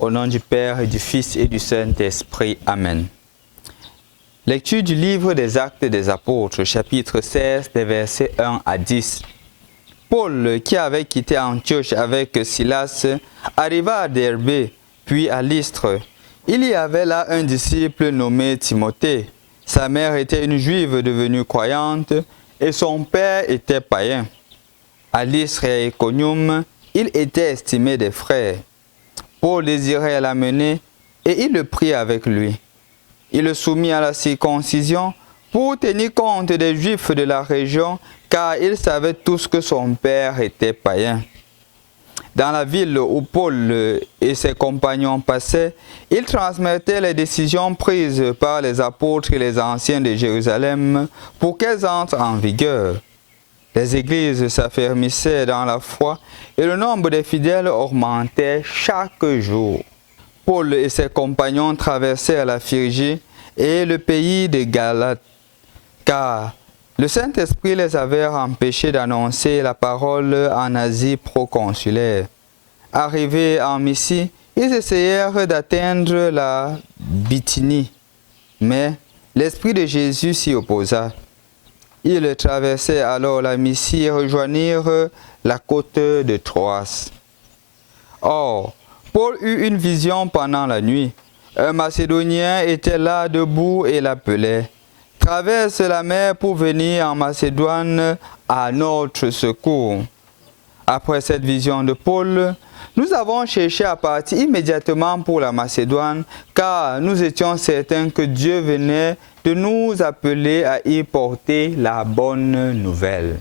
Au nom du Père, et du Fils et du Saint-Esprit. Amen. Lecture du livre des Actes des Apôtres, chapitre 16, des versets 1 à 10. Paul, qui avait quitté Antioche avec Silas, arriva à Derbé, puis à Lystre. Il y avait là un disciple nommé Timothée. Sa mère était une juive devenue croyante et son père était païen. À Lystre et à Iconium, il était estimé des frères. Paul désirait l'amener et il le prit avec lui. Il le soumit à la circoncision pour tenir compte des Juifs de la région, car il savait tous que son père était païen. Dans la ville où Paul et ses compagnons passaient, il transmettait les décisions prises par les apôtres et les anciens de Jérusalem pour qu'elles entrent en vigueur. Les églises s'affermissaient dans la foi et le nombre des fidèles augmentait chaque jour. Paul et ses compagnons traversèrent la Phrygie et le pays de Galate, car le Saint-Esprit les avait empêchés d'annoncer la parole en Asie proconsulaire. Arrivés en Mysie, ils essayèrent d'atteindre la Bithynie, mais l'Esprit de Jésus s'y opposa. Ils traversaient alors la Mysie et rejoignirent la côte de Troas. Or, Paul eut une vision pendant la nuit. Un Macédonien était là debout et l'appelait. « Traverse la mer pour venir en Macédoine à notre secours. » Après cette vision de Paul, nous avons cherché à partir immédiatement pour la Macédoine, car nous étions certains que Dieu venait de nous appeler à y porter la bonne nouvelle.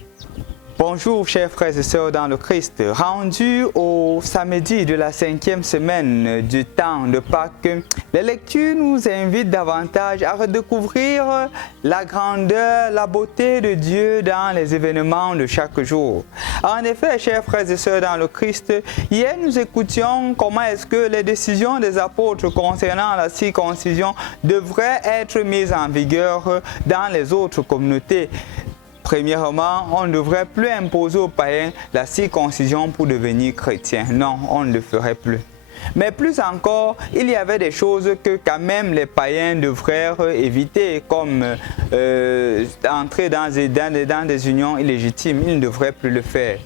Bonjour chers frères et sœurs dans le Christ, rendus au samedi de la 5e semaine du temps de Pâques, les lectures nous invitent davantage à redécouvrir la grandeur, la beauté de Dieu dans les événements de chaque jour. En effet, chers frères et sœurs dans le Christ, hier nous écoutions comment est-ce que les décisions des apôtres concernant la circoncision devraient être mises en vigueur dans les autres communautés. Premièrement, on ne devrait plus imposer aux païens la circoncision pour devenir chrétien. Non, on ne le ferait plus. Mais plus encore, il y avait des choses que quand même les païens devraient éviter, comme entrer dans des unions illégitimes. Ils ne devraient plus le faire.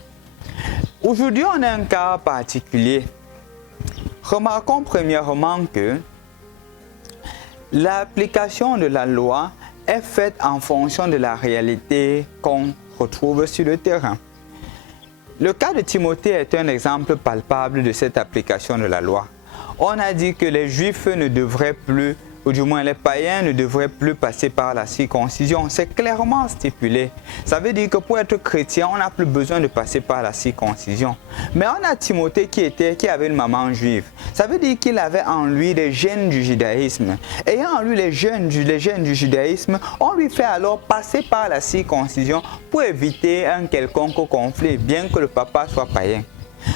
Aujourd'hui, on a un cas particulier. Remarquons premièrement que l'application de la loi est faite en fonction de la réalité qu'on retrouve sur le terrain. Le cas de Timothée est un exemple palpable de cette application de la loi. On a dit que les Juifs ne devraient plus, ou du moins les païens ne devraient plus passer par la circoncision. C'est clairement stipulé. Ça veut dire que pour être chrétien, on n'a plus besoin de passer par la circoncision. Mais on a Timothée qui avait une maman juive. Ça veut dire qu'il avait en lui les gènes du judaïsme. Ayant en lui les gènes du judaïsme, on lui fait alors passer par la circoncision pour éviter un quelconque conflit, bien que le papa soit païen.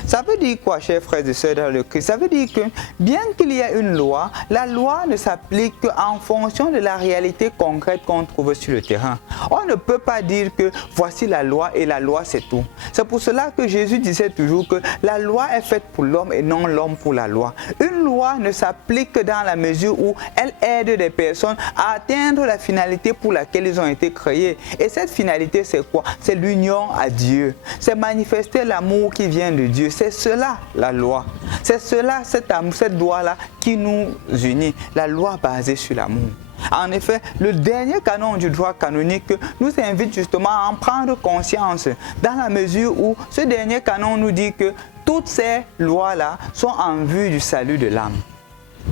Ça veut dire quoi, chers frères et sœurs dans le Christ? Ça veut dire que bien qu'il y ait une loi, la loi ne s'applique qu'en fonction de la réalité concrète qu'on trouve sur le terrain. On ne peut pas dire que voici la loi et la loi c'est tout. C'est pour cela que Jésus disait toujours que la loi est faite pour l'homme et non l'homme pour la loi. Une loi ne s'applique que dans la mesure où elle aide des personnes à atteindre la finalité pour laquelle ils ont été créés. Et cette finalité c'est quoi? C'est l'union à Dieu. C'est manifester l'amour qui vient de Dieu. C'est cela la loi. C'est cela, cette loi-là qui nous unit. La loi basée sur l'amour. En effet, le dernier canon du droit canonique nous invite justement à en prendre conscience dans la mesure où ce dernier canon nous dit que toutes ces lois-là sont en vue du salut de l'âme.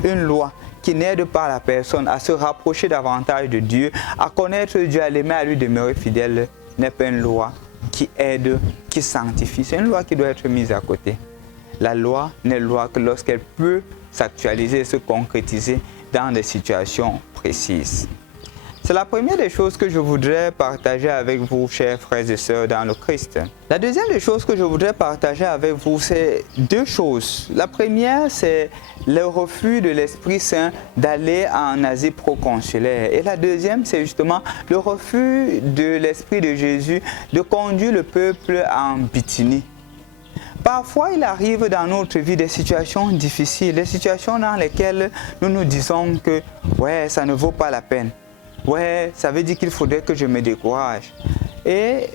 Une loi qui n'aide pas la personne à se rapprocher davantage de Dieu, à connaître Dieu, à l'aimer, à lui demeurer fidèle, n'est pas une loi qui aide, qui sanctifie. C'est une loi qui doit être mise à côté. La loi n'est loi que lorsqu'elle peut s'actualiser et se concrétiser dans des situations précises. C'est la première des choses que je voudrais partager avec vous, chers frères et sœurs dans le Christ. La deuxième des choses que je voudrais partager avec vous, c'est deux choses. La première, c'est le refus de l'Esprit Saint d'aller en Asie proconsulaire. Et la deuxième, c'est justement le refus de l'Esprit de Jésus de conduire le peuple en Bithynie. Parfois, il arrive dans notre vie des situations difficiles, des situations dans lesquelles nous nous disons que ouais, ça ne vaut pas la peine. Ouais, ça veut dire qu'il faudrait que je me décourage. Et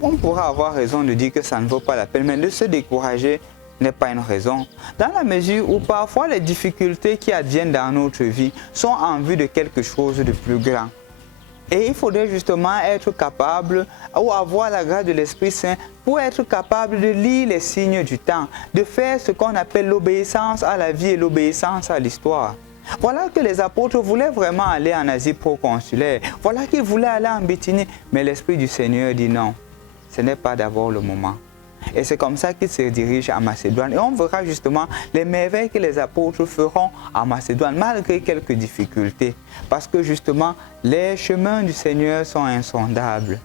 on pourra avoir raison de dire que ça ne vaut pas la peine, mais de se décourager n'est pas une raison. Dans la mesure où parfois les difficultés qui adviennent dans notre vie sont en vue de quelque chose de plus grand. Et il faudrait justement être capable ou avoir la grâce de l'Esprit Saint pour être capable de lire les signes du temps, de faire ce qu'on appelle l'obéissance à la vie et l'obéissance à l'histoire. Voilà que les apôtres voulaient vraiment aller en Asie proconsulaire. Voilà qu'ils voulaient aller en Bithynie. Mais l'Esprit du Seigneur dit non, ce n'est pas d'abord le moment. Et c'est comme ça qu'ils se dirigent en Macédoine. Et on verra justement les merveilles que les apôtres feront en Macédoine, malgré quelques difficultés. Parce que justement, les chemins du Seigneur sont insondables.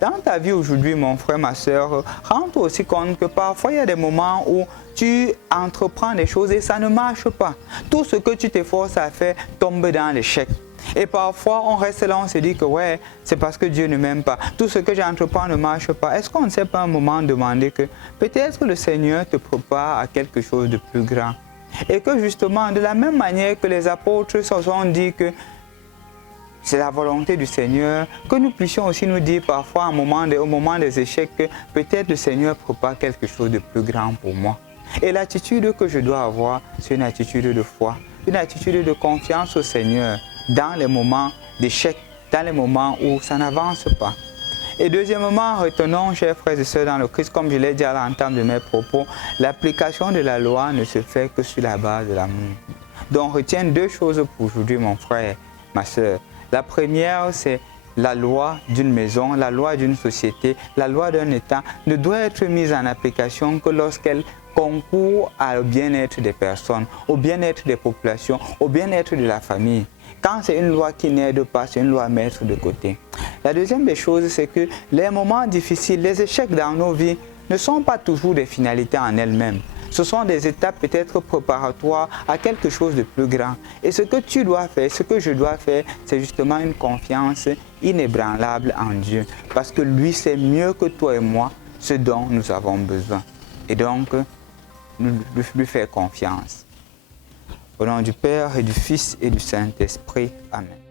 Dans ta vie aujourd'hui, mon frère, ma soeur, rends-toi aussi compte que parfois il y a des moments où tu entreprends des choses et ça ne marche pas. Tout ce que tu t'efforces à faire tombe dans l'échec. Et parfois, on reste là, on se dit que ouais, c'est parce que Dieu ne m'aime pas. Tout ce que j'entreprends ne marche pas. Est-ce qu'on ne sait pas un moment demander que peut-être que le Seigneur te prépare à quelque chose de plus grand? Et que justement, de la même manière que les apôtres se sont dit que c'est la volonté du Seigneur, que nous puissions aussi nous dire parfois au moment des échecs que peut-être le Seigneur prépare quelque chose de plus grand pour moi. Et l'attitude que je dois avoir, c'est une attitude de foi, une attitude de confiance au Seigneur dans les moments d'échec, dans les moments où ça n'avance pas. Et deuxièmement, retenons, chers frères et sœurs dans le Christ, comme je l'ai dit à l'entame de mes propos, l'application de la loi ne se fait que sur la base de l'amour. Donc retiens deux choses pour aujourd'hui, mon frère, ma sœur. La première, c'est la loi d'une maison, la loi d'une société, la loi d'un État ne doit être mise en application que lorsqu'elle concourt au bien-être des personnes, au bien-être des populations, au bien-être de la famille. Quand c'est une loi qui n'aide pas, c'est une loi à mettre de côté. La deuxième des choses, c'est que les moments difficiles, les échecs dans nos vies ne sont pas toujours des finalités en elles-mêmes. Ce sont des étapes peut-être préparatoires à quelque chose de plus grand. Et ce que tu dois faire, ce que je dois faire, c'est justement une confiance inébranlable en Dieu. Parce que lui sait mieux que toi et moi ce dont nous avons besoin. Et donc, nous lui faire confiance. Au nom du Père et du Fils et du Saint-Esprit. Amen.